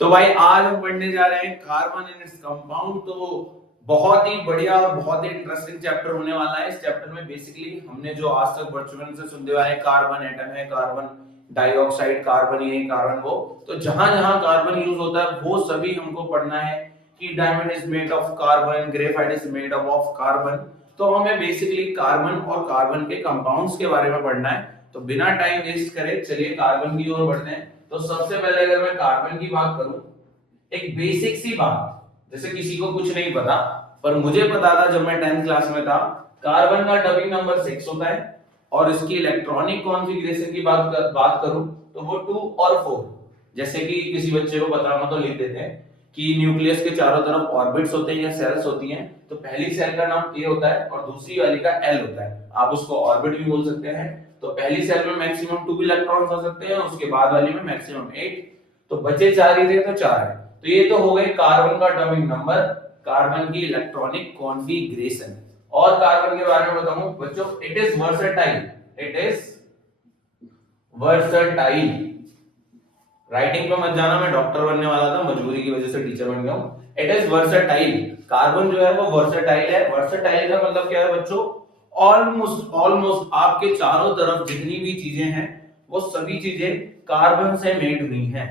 तो भाई आज हम पढ़ने जा रहे हैं कार्बन एंड इट्स कंपाउंड। तो बहुत ही बढ़िया और बहुत ही इंटरेस्टिंग चैप्टर होने वाला है। इस चैप्टर में बेसिकली हमने जो आज तक बचपन से सुनते आए कार्बन एटम है, कार्बन डाइऑक्साइड, कार्बन ये, कार्बन वो, तो जहां जहां कार्बन यूज होता है वो सभी हमको पढ़ना है कि diamond is made of carbon, graphite is made of carbon. तो हमें बेसिकली कार्बन और कार्बन के कंपाउंड्स के बारे में पढ़ना है। तो बिना टाइम वेस्ट करे चलिए कार्बन की ओर बढ़ते हैं। तो सबसे पहले अगर मैं कार्बन की बात करूं, एक बेसिक सी बात, जैसे किसी को कुछ नहीं पता पर मुझे पता था जब मैं 10th क्लास में था, कार्बन का डबिंग नंबर 6 होता है और इसकी इलेक्ट्रॉनिक कॉन्फ़िगरेशन की बात करूं तो वो 2 और 4। जैसे कि किसी बच्चे को पता हो तो लिख देते हैं कि न्यूक्लियस के चारों तरफ ऑर्बिट्स होते हैं या सेल्स होती हैं। तो पहली सेल का नाम ए होता है और दूसरी वाली का एल होता है। आप उसको ऑर्बिट भी बोल सकते हैं। तो पहली सेल में मैक्सिमम 2 इलेक्ट्रॉन्स हो सकते हैं, उसके बाद वाली में मैक्सिमम 8। तो बचे 4 ही थे तो 4 है। तो ये तो हो गए कार्बन का एटॉमिक नंबर, कार्बन की इलेक्ट्रॉनिक कॉन्फ़िगरेशन। और कार्बन के बारे में बताऊं बच्चों, it is versatile. It is versatile. Writing पे मत जाना, मैं डॉक्टर बनने वाला था, मजबूरी की वजह से टीचर बन गया हूं। It is versatile. कार्बन जो है वो वर्सेटाइल है। वर्सेटाइल का मतलब क्या है बच्चों? ऑलमोस्ट ऑलमोस्ट आपके चारों तरफ जितनी भी चीजें हैं वो सभी चीजें कार्बन से मेड हुई हैं।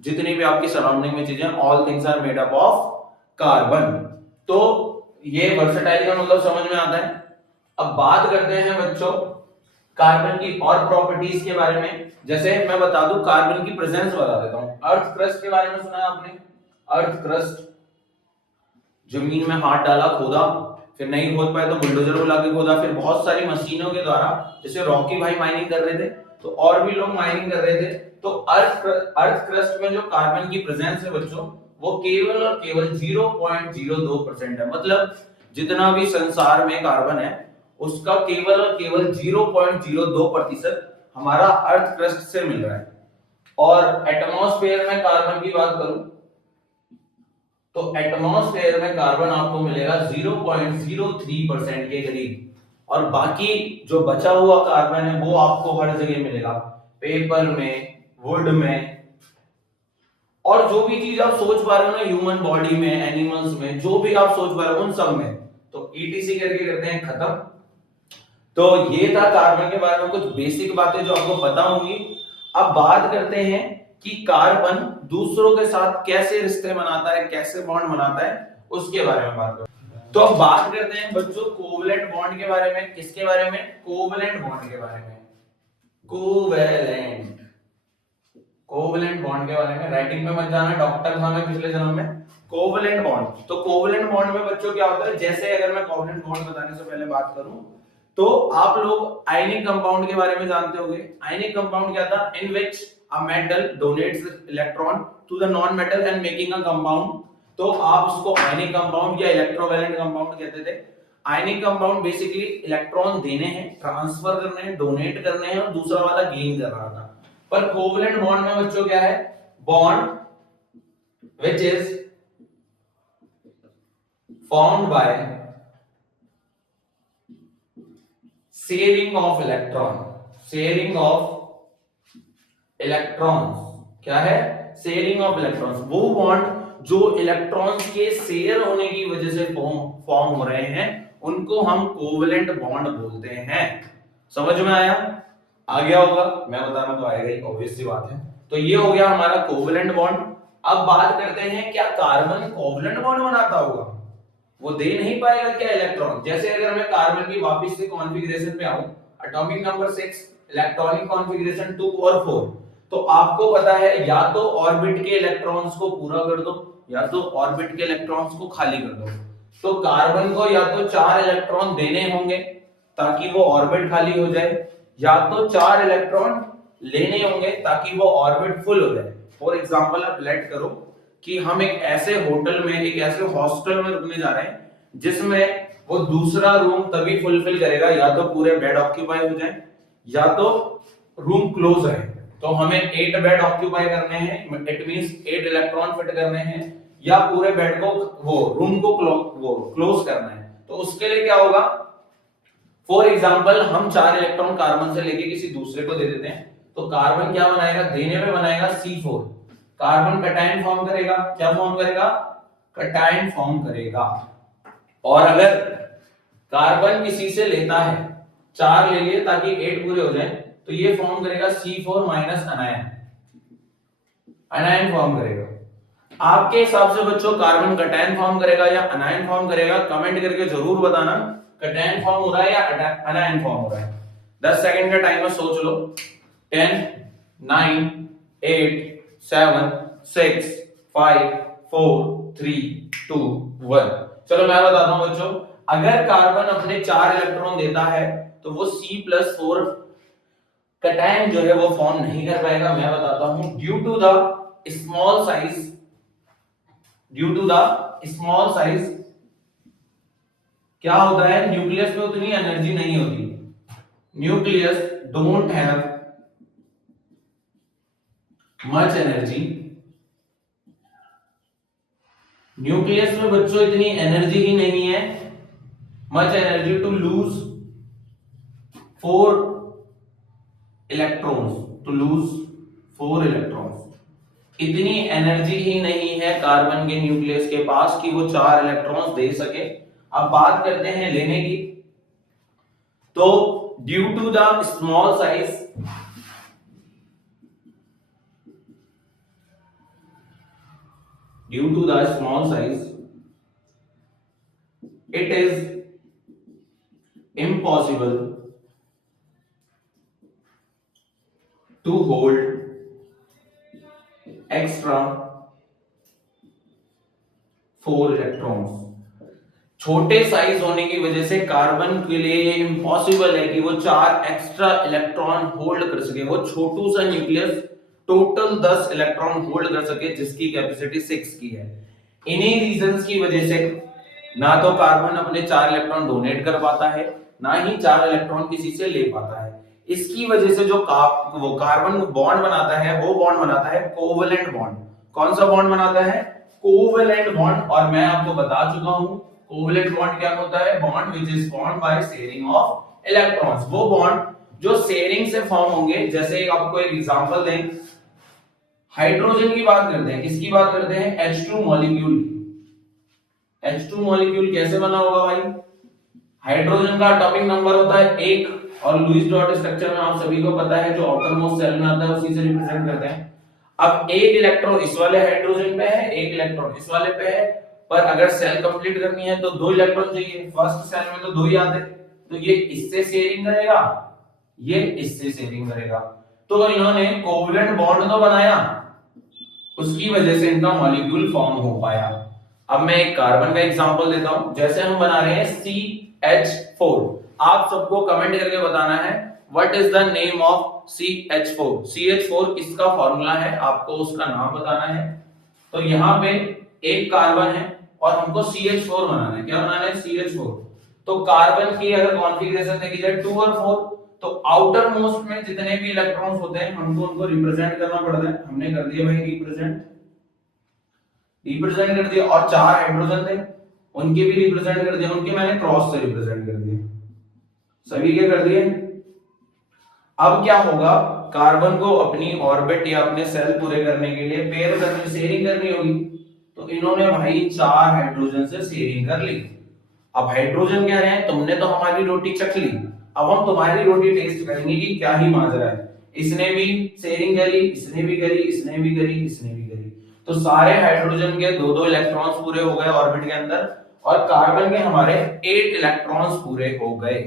जितनी भी आपकी सराउंडिंग में चीजें, all things are made up of carbon. तो ये वर्सेटाइल का मतलब समझ में आता है। अब बात करते हैं बच्चों कार्बन की और प्रॉपर्टीज के बारे में। जैसे मैं बता दूं, कार्बन की प्रेजेंस बता देता हूं। अर्थ क्रस्ट के बारे में सुना है आपने? अर्थ क्रस्ट, जमीन में हाथ डाला, खोदा, फिर नहीं खोद पाए तो बुलडोजर बुला के खोदा, फिर बहुत सारी मशीनों के द्वारा, जैसे रॉकी भाई माइनिंग कर रहे थे तो और भी लोग माइनिंग कर रहे थे। तो अर्थ क्रस्ट में जो कार्बन की प्रेजेंस है बच्चों, वो केवल और केवल 0.02% है। मतलब जितना भी संसार में कार्बन है उसका केवल और केवल 0.02% हमारा अर्थ क्रस्ट से मिल रहा है। और एटमॉस्फेयर में कार्बन की बात करूं तो एटमॉस्फेयर में कार्बन आपको मिलेगा 0.03% के करीब। और बाकी जो बचा हुआ कार्बन है वो आपको हर जगह मिलेगा, पेपर में, वुड में, और जो भी चीज आप सोच पा रहे हो ना, ह्यूमन बॉडी में, एनिमल्स में, जो भी आप सोच पा रहे हो उन सब में। तो ईटीसी करके करते हैं खत्म। तो ये था कार्बन के बारे में कुछ बेसिक बातें जो आपको पता होंगी। अब बात करते हैं कि कार्बन दूसरों के साथ कैसे रिश्ते बनाता है, कैसे बॉन्ड बनाता है, उसके बारे में बात करते हैं। तो अब बात करते हैं बच्चों कोवलेंट बॉन्ड के बारे में। किसके बारे में? कोवलेंट बॉन्ड के बारे में। कोवैलेंट कोवलेंट बॉन्ड के बारे में। राइटिंग में मत जाना, डॉक्टर था मैं पिछले जन्म में। कोवलेंट बॉन्ड, तो कोवलेंट बॉन्ड में बच्चों क्या होता है? जैसे अगर मैं कोवलेंट बॉन्ड बताने से पहले बात करूं तो आप लोग आयनिक कंपाउंड के बारे में जानते होंगे। आयनिक कंपाउंड क्या था? In which a metal donates electron to the non metal and making a compound. तो आप उसको आयनिक कंपाउंड या इलेक्ट्रोवैलेंट कंपाउंड कहते थे। आयनिक कंपाउंड बेसिकली इलेक्ट्रॉन देने हैं, ट्रांसफर करने हैं, डोनेट करने हैं, और दूसरा वाला गेन कर रहा था। पर कोवलेंट बॉन्ड में बच्चों क्या है? Bond which is formed by sharing of electron. Sharing of electrons क्या है? Sharing of electrons. वो बॉन्ड जो इलेक्ट्रॉन्स के शेयर होने की वजह से फॉर्म हो रहे हैं उनको हम कोवलेंट बॉन्ड बोलते हैं। समझ में आया? आ गया होगा, मैं बता रहा हूं तो आएगा ही, ऑब्वियस सी बात है। तो ये हो गया हमारा कोवलेंट बॉन्ड। अब बात करते हैं क्या कार्बन कोवलेंट बॉन्ड बनाता होगा? वो दे नहीं पाएगा क्या इलेक्ट्रॉन? जैसे अगर मैं कार्बन की वापस से कॉन्फ़िगरेशन पे आऊं, एटॉमिक नंबर 6, इलेक्ट्रॉनिक कॉन्फ़िगरेशन 2 और 4, तो आपको पता है या तो ऑर्बिट के इलेक्ट्रॉन्स को पूरा कर दो या तो ऑर्बिट के इलेक्ट्रॉन्स को खाली कर दो। तो कार्बन को या तो 4 इलेक्ट्रॉन देने होंगे ताकि वो ऑर्बिट खाली हो जाए, या तो 4 इलेक्ट्रॉन लेने होंगे ताकि वो ऑर्बिट फुल हो जाए। फॉर एग्जांपल आप लेट करो कि हम एक ऐसे होटल में, एक ऐसे हॉस्टल में रुकने जा रहे हैं जिसमें वो दूसरा रूम तभी फुलफिल करेगा या तो पूरे बेड ऑक्यूपाई हो जाए या तो रूम क्लोज है। तो हमें 8 बेड ऑक्यूपाई करने हैं, इट मींस 8 इलेक्ट्रॉन फिट करने हैं, या पूरे बेड को, वो रूम को क्लोज करना है। तो उसके लिए क्या होगा? फॉर एग्जांपल हम 4 इलेक्ट्रॉन कार्बन से लेके किसी दूसरे को दे देते हैं, तो कार्बन क्या बनाएगा? देने में बनाएगा C4। कार्बन कटायन फॉर्म करेगा। क्या फॉर्म करेगा? कटायन फॉर्म करेगा। और अगर कार्बन किसी से लेता है, 4 ले लिए ताकि 8 पूरे हो जाए, तो ये फॉर्म करेगा C4 माइनस अनायन, अनायन फॉर्म करेगा। आपके हिसाब से बच्चों कार्बन कटायन फॉर्म करेगा या अनायन फॉर्म करेगा? कमेंट करके जरूर बताना। कटायन फॉर्म हो रहा है या अनायन फॉर्म हो रहा है? 10 सेकंड का टाइमर सोच लो। 10 9 8 7 6 5 4 3 2 1। चलो मैं बताता हूं बच्चों, अगर कार्बन अपने 4 इलेक्ट्रॉन देता है तो वो C+4 कटायन जो है वो फॉर्म नहीं कर पाएगा। मैं बताता हूं, due to the small size, due to the small size क्या होता है, न्यूक्लियस में उतनी एनर्जी नहीं होती। Nucleus don't have much energy, nucleus में बच्चों इतनी एनर्जी ही नहीं है, much energy to lose 4 electrons, to lose 4 electrons. इतनी एनर्जी ही नहीं है कार्बन के न्यूक्लियस के पास कि वो 4 इलेक्ट्रॉन्स दे सके। अब बात करते हैं लेने की, तो due to the small size, due to the small size, it is impossible to hold extra 4 electrons. छोटे साइज होने की वजह से कार्बन के लिए ये इम्पॉसिबल है कि वो 4 एक्स्ट्रा इलेक्ट्रॉन होल्ड कर सके। वो छोटू सा न्यूक्लियस टोटल 10 इलेक्ट्रॉन होल्ड कर सके, जिसकी कैपेसिटी 6 की है। इन्हीं रीजंस की वजह से ना तो कार्बन अपने 4 इलेक्ट्रॉन डोनेट कर पाता है, ना ही 4 इलेक्ट्रॉन किसी से ले पाता है। इसकी वजह से जो वो कार्बन बॉन्ड बनाता है, वो बॉन्ड बनाता है कोवेलेंट बॉन्ड। कौन सा बॉन्ड बनाता है? Covalent bond. और मैं आपको बता चुका हूं कोवेलेंट बॉन्ड क्या होता है, bond which is formed by sharing of electrons. वो बॉन्ड जो शेयरिंग से फॉर्म होंगे, जैसे आपको एक एग्जांपल दें, हाइड्रोजन की बात करते हैं, किसकी बात करते हैं? H2 molecule. H2 मॉलिक्यूल कैसे बना होगा भाई? हाइड्रोजन का एटॉमिक नंबर होता है 1, और लुईस डॉट स्ट्रक्चर में आप सभी को पता है जो आउटर मोस्ट सेल में आता है उसी से रिप्रेजेंट करते हैं। अब एक इलेक्ट्रॉन इस वाले हाइड्रोजन पे है, एक इलेक्ट्रॉन इस वाले पे है, पर अगर सेल कंप्लीट करनी है तो 2 इलेक्ट्रॉन चाहिए। फर्स्ट सेल में तो 2 ही आते, तो ये इससे शेयरिंग करेगा, ये इससे शेयरिंग करेगा। तो इन्होंने कोवेलेंट बॉन्ड तो बनाया, उसकी वजह से इनका मॉलिक्यूल फॉर्म हो पाया। अब मैं एक कार्बन का एग्जांपल देता हूं, जैसे हम बना रहे हैं CH4। आप सबको कमेंट करके बताना है what is the name of CH4। CH4 किसका फॉर्मूला है, आपको उसका नाम बताना है। तो यहाँ पे एक कार्बन है और हमको CH4 बनाना है। क्या बनाना है? CH4। तो कार्बन की अगर कॉन्फ़िगरेशन देखी जाए 2 और 4, तो आउटर मोस्ट में जितने भी इलेक्ट्रॉन्स होते हैं हमको उनको रिप्रेजेंट करना पड़ता है। हमने कर दिया भाई रिप्रेजेंट कर दिया। और 4 हाइड्रोजन थे, उनके भी रिप्रेजेंट कर दिया, उनके मैंने क्रॉस से रिप्रेजेंट कर दिया, सभी के कर दिए। अब क्या होगा, कार्बन को अपनी ऑर्बिट या अपने सेल पूरे करने के लिए पेयर करनी, शेयरिंग करनी होगी। तो इन्होंने भाई 4 हाइड्रोजन से शेयरिंग कर ली। अब हाइड्रोजन कह रहे हैं तुमने तो हमारी रोटी चख ली, अब हम तुम्हारी रोटी टेस्ट करेंगे कि क्या ही माजरा है। इसने भी शेयरिंग करी, इसने भी करी, इसने भी करी, इसने भी करी। तो सारे हाइड्रोजन के 2-2 इलेक्ट्रॉन्स पूरे हो गए ऑर्बिट के अंदर, और कार्बन के हमारे 8 इलेक्ट्रॉन्स पूरे हो गए।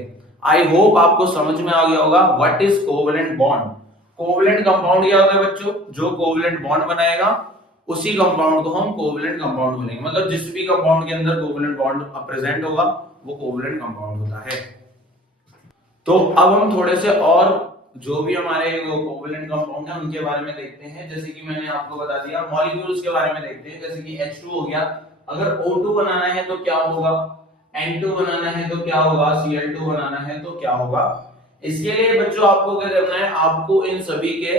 आई होप आपको समझ में आ गया होगा what is covalent bond. Covalent compound क्या होता है बच्चों? जो कोवेलेंट बॉन्ड बनाएगा उसी कंपाउंड को हम कोवेलेंट कंपाउंड बोलेंगे। मतलब जिस भी कंपाउंड के अंदर कोवेलेंट बॉन्ड प्रेजेंट होगा वो कोवेलेंट कंपाउंड होता है। तो अब हम थोड़े से और जो भी हमारे कोवेलेंट कंपाउंड है उनके बारे में देखते हैं। जैसे कि मैंने आपको बता दिया, मॉलिक्यूल्स के बारे में देखते हैं। जैसे कि H2 हो गया, अगर O2 बनाना है तो क्या होगा, N2 बनाना है तो क्या होगा, Cl2 बनाना है तो क्या होगा। इसके लिए बच्चों आपको क्या करना है, आपको इन सभी के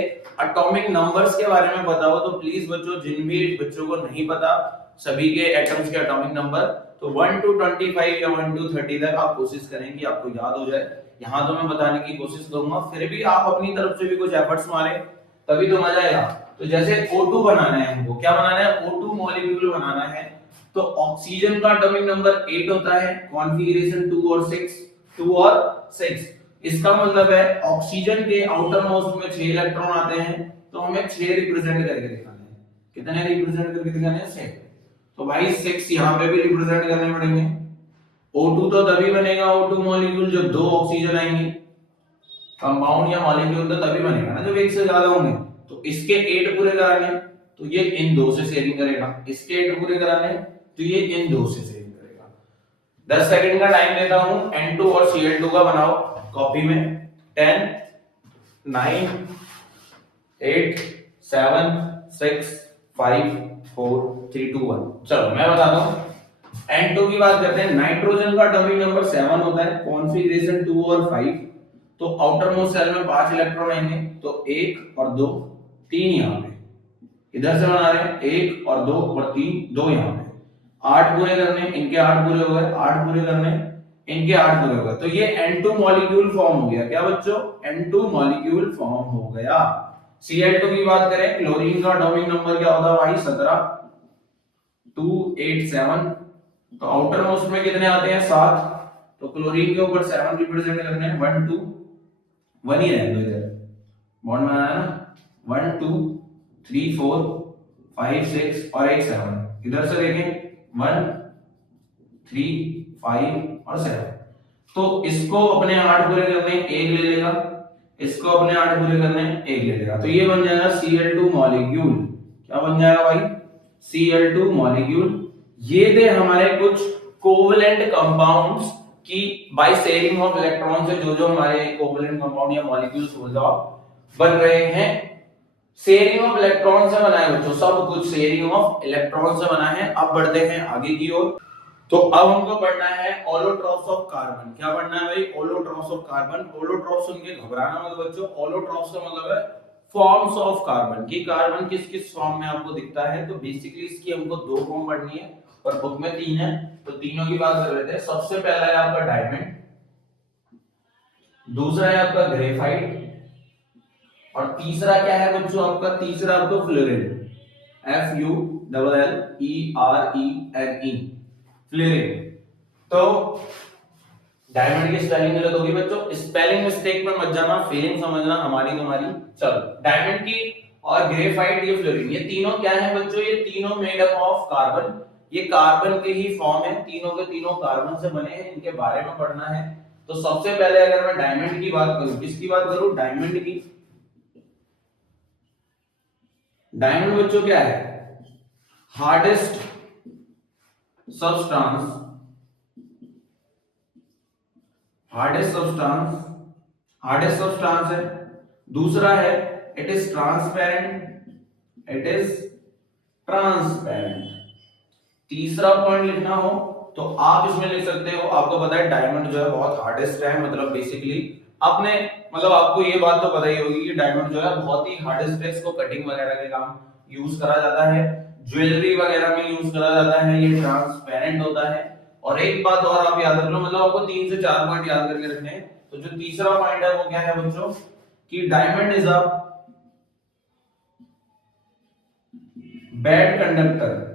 एटॉमिक नंबर्स के बारे में पता हो तो प्लीज बच्चों, जिन भी बच्चों को नहीं पता सभी के एटम्स के एटॉमिक नंबर, तो 1 to 25 या 1 to 30 तक आप कोशिश करें कि आपको याद हो जाए। यहाँ तो मैं बताने की कोशिश करूंगा, फिर भी आप अपनी तरफ से भी कुछ एफर्ट्स मारें तभी तो मजा आएगा। तो जैसे O2 बनाना है हमको, क्या बनाना है, O2 मॉलिक्यूल बनाना है, तो ऑक्सीजन का एटॉमिक नंबर 8 होता है, कॉन्फ़िगरेशन 2 और 6। इसका मतलब है ऑक्सीजन के आउटर मोस्ट में 6 इलेक्ट्रॉन आते हैं, तो हमें 6 रिप्रेजेंट करके दिखाने हैं। कितने रिप्रेजेंट करके दिखाने हैं, 6। तो भाई 6 यहां पे भी रिप्रेजेंट करने पड़ेंगे। O2 तो तभी बनेगा O2 मॉलिक्यूल जब 2 ऑक्सीजन आएंगे, कंपाउंड या मॉलिक्यूल तो तभी बनेगा ना जब एक से ज्यादा होंगे। तो इसके 8 पूरे कराने, तो ये इन दो से शेयरिंग करेगा, इसके 8 पूरे कराने, तो ये इन दो से शेयरिंग करेगा। 10 सेकंड का टाइम लेता हूं, N2 और Cl2 का बनाओ कॉपी में। 10 9 8 7 6 5 4 3 2 1। चलो मैं बताता हूं। N2 की बात करते हैं, नाइट्रोजन का एटॉमिक नंबर 7 होता है, कॉन्फ़िगरेशन 2 और 5। तो आउटर मोस्ट शेल में 5 इलेक्ट्रॉन आएंगे, तो 1 और 2 3 यहां पे, इधर से बना रहे हैं 1 और 2 और 3 2 यहां पे। 8 पूरे करने, इनके 8 पूरे हो गए, 8 पूरे करने, इनके 8 पूरे हो गए, तो ये N2 मॉलिक्यूल फॉर्म हो गया। क्या बच्चों, N2 मॉलिक्यूल फॉर्म हो गया। Cl2 की बात करें, क्लोरीन का एटॉमिक नंबर क्या होता है भाई, 17 2 8 7। तो आउटर मोस्ट में कितने आते हैं, 7। तो क्लोरीन के ऊपर 7 रिप्रेजेंट करने हैं, 1 2 1 ही रहने दो इधर, बॉन्ड बनाया ना, 1 2 3 4 5 6 और एक 7। इधर से देखें 1 3 5 और 7। तो इसको अपने 8 पूरे करने, एक ले लेगा, इसको अपने 8 पूरे करने, एक ले लेगा, तो ये बन जाएगा Cl2 मॉलिक्यूल। क्या बन जाएगा भाई, Cl2 मॉलिक्यूल। ये थे हमारे कुछ कोवलेंट कंपाउंड्स की बाय शेयरिंग ऑफ इलेक्ट्रॉन से जो जो हमारे कोवलेंट कंपाउंड या मॉलिक्यूल्स बोल दो बन रहे हैं। शेयरिंग ऑफ इलेक्ट्रॉन से बना है बच्चों, सब कुछ शेयरिंग ऑफ इलेक्ट्रॉन से बना है। अब बढ़ते हैं आगे की ओर। तो अब हमको पढ़ना है ऑलोट्रॉप्स ऑफ कार्बन। क्या पढ़ना है भाई, ऑलोट्रॉप्स ऑफ कार्बन। ऑलोट्रॉप्स सुन के घबराना मत बच्चों, ऑलोट्रॉप्स का मतलब है फॉर्म्स ऑफ कार्बन, कि कार्बन किस किस फॉर्म में आपको दिखता है। तो बेसिकली इसकी हमको 2 फॉर्म पढ़नी है और बुक में 3 है, तो तीनों की बात कर लेते हैं। सबसे पहला है आपका डायमंड, दूसरा है आपका ग्रेफाइट, और तीसरा क्या है बच्चों आपका, तीसरा आपको फ्लोरीन, FULLERENE, फ्लोरीन। तो डायमंड की स्पेलिंग गलत होगी बच्चों, स्पेलिंग मिस्टेक में मत जाना, फीलिंग समझना हमारी तुम्हारी। चलो, डायमंड की और ग्रेफाइट, ये फ्लोरीन, ये तीनों क्या है बच्चों, ये तीनों मेड अप ऑफ कार्बन। ये कार्बन के ही फॉर्म है, तीनों के तीनों कार्बन से बने हैं, इनके बारे में पढ़ना है। तो सबसे पहले अगर मैं डायमंड की बात करूं, किसकी बात करूं, डायमंड की। डायमंड बच्चों क्या है, हार्डेस्ट सब्सटेंस, हार्डेस्ट सब्सटेंस है। दूसरा है it is transparent, it is transparent. तीसरा पॉइंट लिखना हो तो आप इसमें लिख सकते हो, आपको पता है डायमंड जो है बहुत हार्डेस्ट है, मतलब बेसिकली आपने, मतलब आपको ये बात तो पता ही होगी कि डायमंड जो है बहुत ही हार्डेस्ट है, इसको कटिंग वगैरह के काम यूज करा जाता है, ज्वेलरी वगैरह में यूज करा जाता है, ये ट्रांसपेरेंट होता है। और एक बात और आप याद रख लो, मतलब आपको 3 से 4 पॉइंट याद करके रखने हैं। तो जो तीसरा पॉइंट है वो क्या है बच्चों, कि diamond is a bad conductor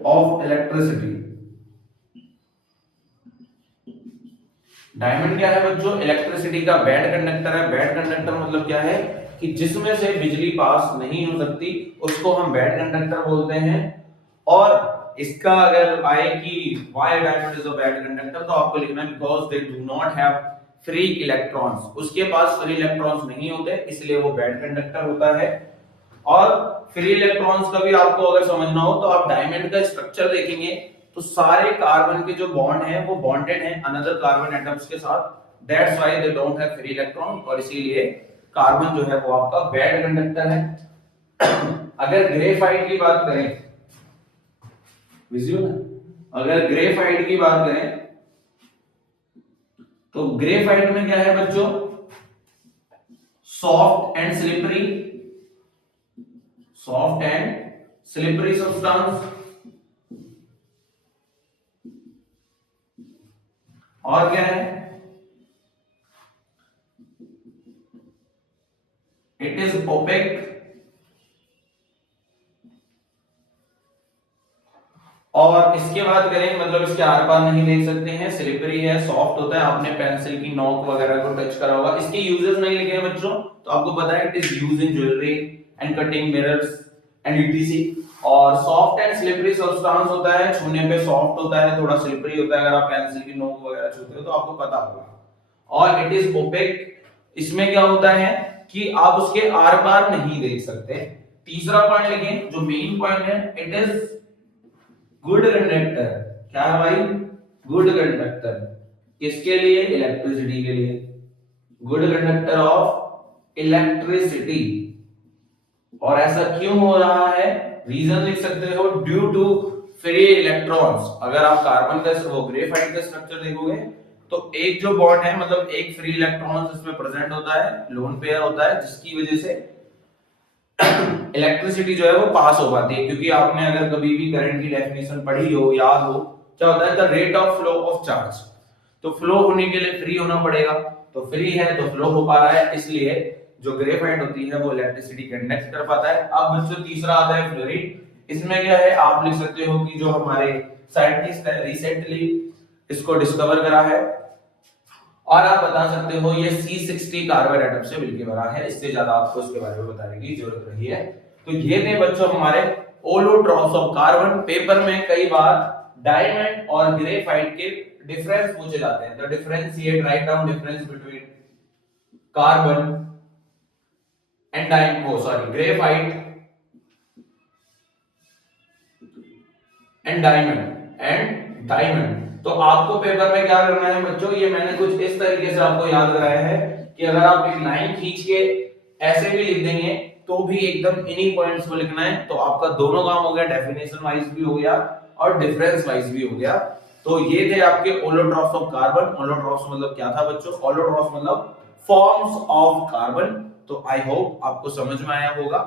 of electricity. Diamond क्या है बच्चों, इलेक्ट्रिसिटी का बैड कंडक्टर है। बैड कंडक्टर मतलब क्या है, कि जिसमें से बिजली पास नहीं हो सकती, उसको हम बैड कंडक्टर बोलते हैं। और इसका अगर आए कि why diamond is a bad conductor, तो आपको लिखना है because they do not have free electrons, उसके पास फ्री इलेक्ट्रॉन्स नहीं होते, इसलिए वो बैड कंडक्टर होता है। और फ्री इलेक्ट्रॉन्स का भी आपको अगर समझना हो तो आप डायमंड का स्ट्रक्चर देखेंगे, तो सारे कार्बन के जो बॉन्ड हैं वो बॉन्डेड हैं अनदर कार्बन एटम्स के साथ, that's why they don't have free electron, और इसीलिए कार्बन जो है वो आपका बैड कंडक्टर है। अगर ग्रेफाइट की बात करें, विजुअल, अगर ग्रेफाइट की बात करें तो ग्रेफाइट में क्या है बच्चों, soft and slippery, soft and slippery substance. और क्या है, इट इज ओपेक और इसके बाद करें मतलब इसके आर पार नहीं देख सकते हैं, स्लिपरी है, सॉफ्ट होता है, आपने पेंसिल की नोक वगैरह को टच करा होगा। इसके यूजेस नहीं लिखे हैं बच्चों, तो आपको पता है it is used in jewellery and cutting mirrors and etc. और सॉफ्ट एंड स्लिपरी सब्सटेंस होता है, छूने पे सॉफ्ट होता है, थोड़ा स्लिपरी होता है, अगर आप पेंसिल की नोक वगैरह छूते हो तो आपको पता होगा। और इट इज ओपेक, इसमें क्या होता है कि आप उसके आर पार नहीं देख सकते। तीसरा पॉइंट लिखें जो मेन पॉइंट है, इट इज गुड कंडक्टर। क्या है भाई? Good conductor. किसके लिए? इलेक्ट्रिसिटी के लिए। Good conductor of electricity. और ऐसा क्यों हो रहा है? रीजन लिख सकते हो, ड्यू टू फ्री इलेक्ट्रॉन्स। अगर आप कार्बन का वो ग्रेफाइट का स्ट्रक्चर देखोगे तो एक जो बॉन्ड है मतलब एक फ्री इलेक्ट्रॉन इसमें प्रेजेंट होता है, लोन पेयर होता है, जिसकी वजह से इलेक्ट्रिसिटी जो है वो पास हो पाती है। क्योंकि आपने अगर कभी भी करंट की डेफिनेशन पढ़ी हो, याद हो, क्या होता है the rate of flow of charge. तो फ्लो होने के लिए फ्री होना पड़ेगा, तो फ्री है तो फ्लो हो पा रहा है, इसलिए जो ग्रेफाइट होती है वो इलेक्ट्रिसिटी कंडक्ट कर पाता है। अब बच्चों तीसरा आता है फ्लोरीन। इसमें क्या है आप लिख सकते हो कि जो हमारे साइंटिस्ट है रिसेंटली इसको डिस्कवर करा है, और आप बता सकते हो ये C60 कार्बन एटम से मिलके बना है। इससे ज्यादा आपको इसके बारे में बताने की जरूरत नहीं है। तो ये थे बच्चों हमारे ओलोट्रॉप्स ऑफ कार्बन। पेपर में कई बार डायमंड और ग्रेफाइट के डिफरेंस पूछे जाते हैं, तो differentiate, write down difference between carbon and graphite and diamond. तो आपको पेपर में क्या करना है बच्चों, ये मैंने कुछ इस तरीके से आपको याद कराया है कि अगर आप एक लाइन खींच के ऐसे भी लिख देंगे तो भी एकदम इन्हीं पॉइंट्स को लिखना है। तो आपका दोनों काम हो गया, डेफिनेशन वाइज भी हो गया और डिफरेंस वाइज भी हो गया। तो ये थे आपके ओलोट्रॉप्स ऑफ कार्बन। ओलोट्रॉप्स मतलब क्या था बच्चों? ओलोट्रॉप्स मतलब फॉर्म्स ऑफ कार्बन। तो आई होप आपको समझ में आया होगा।